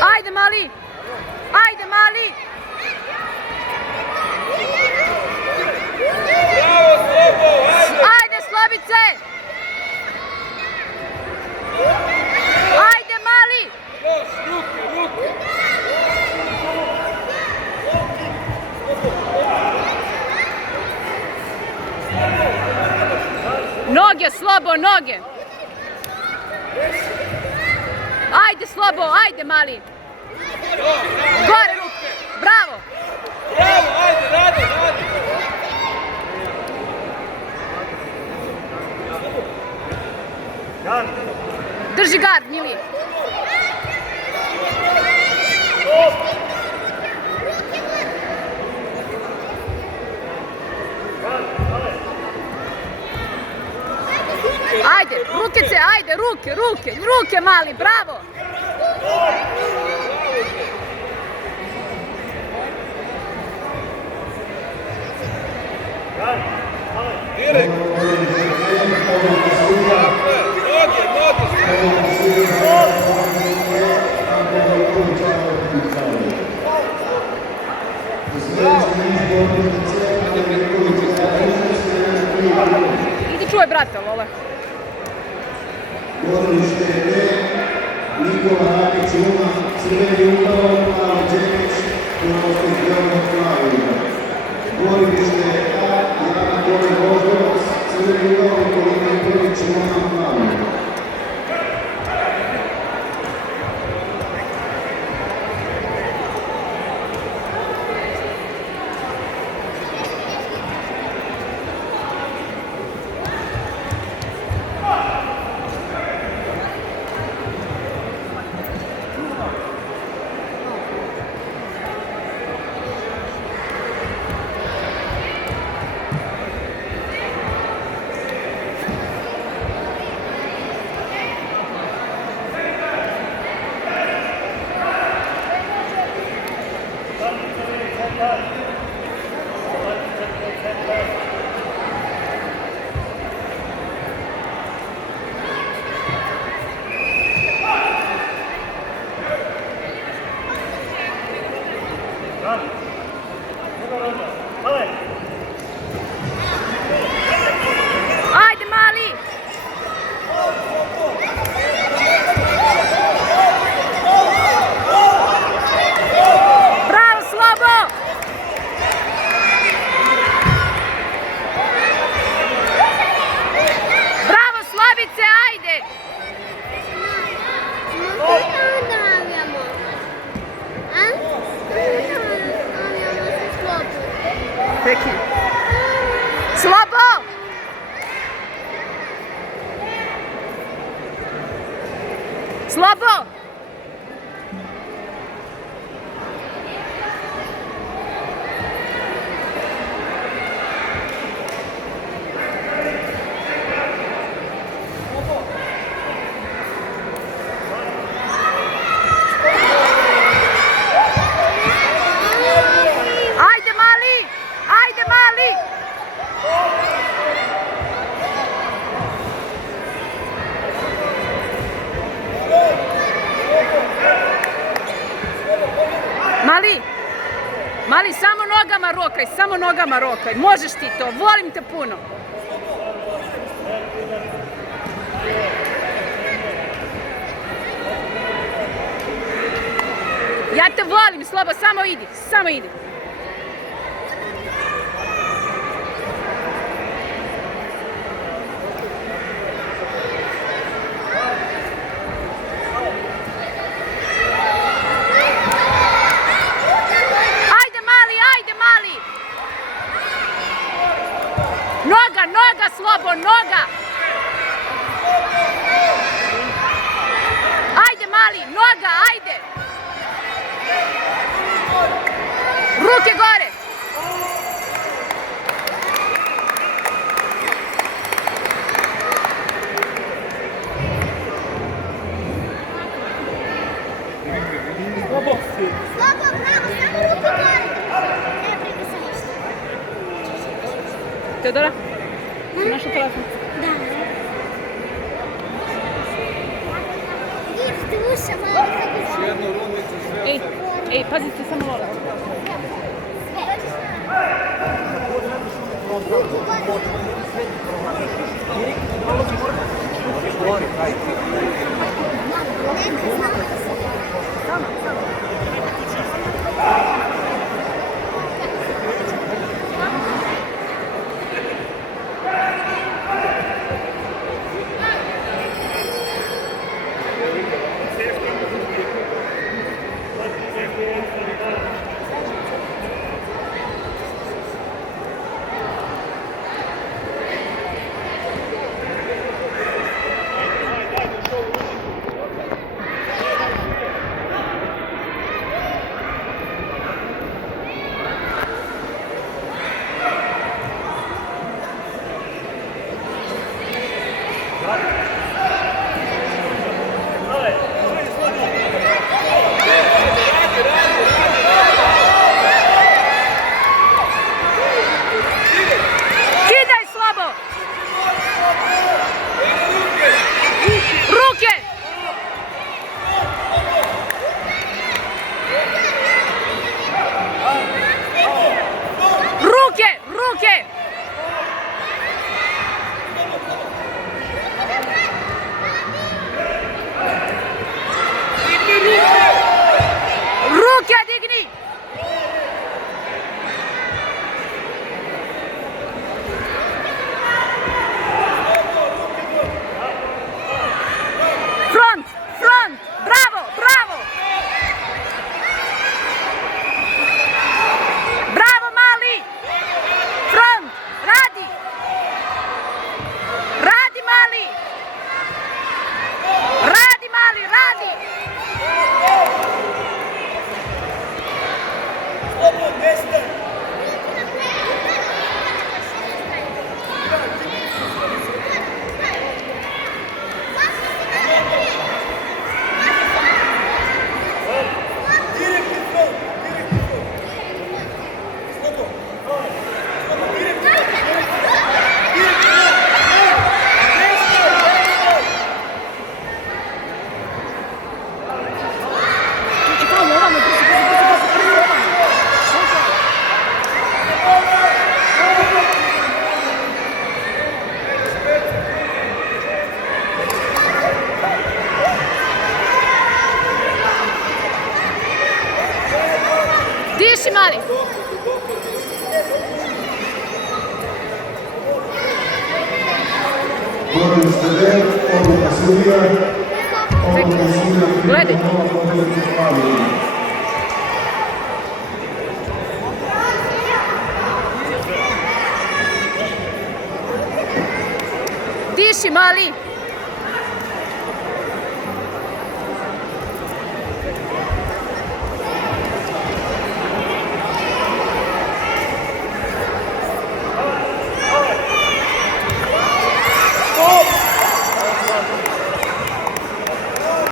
Ajde mali! Ajde mali! Bravo, Slobo, ajde! Ajde Slobice! Ajde mali! Još, ruke, ruke! Noge, Slobo, noge! Ajde Slobo, ajde mali! Gore ruke! Bravo! Bravo, ajde, radi, radi! Drži gard, Milije! Ajde, rukice, ajde, ruke, ruke, ruke mali, bravo! Direkt! Tako je, noge, noge! Idi čuvaj brata, Lola. Borilište je Nikola Rakić Uma, crveni upravo, Plavi Čekić, Hrvatskog djelnog pravila. Borilište je Jana Kole Voždovac, crveni upravo, Kolina Prvić, Uma, pravila. Ajde mali! Bravo Slobo! Bravo Slavice, ajde! Peki. Slobo! Slobo! Ajde mali! Ajde mali! Mali! Mali, samo nogama rokaj, samo nogama rokaj. Možeš ti to, volim te puno. Ja te volim, Slobo, samo idi, samo idi. Ajde, mali, ajde! Ruke gore! Slabo, bravo, samo ruke gore. Ne brine se ništa. Teodora? Našla telefon? Da. Ih, duša, mali, kako će. Jednu rumicu sve. Ej, pazite samo lola. Ruke gore. Neka znamo da se Kidaj slabo! Ruke! Ruke! Ruke! Ruke digni! Front! Front! Bravo! Bravo! Bravo, mali! Front! Radi! Radi, mali! Radi, mali! Radi! Diši, mali! Moram ste ver, odluka sudija. Odluka sudija. Gledaj. Diši, mali!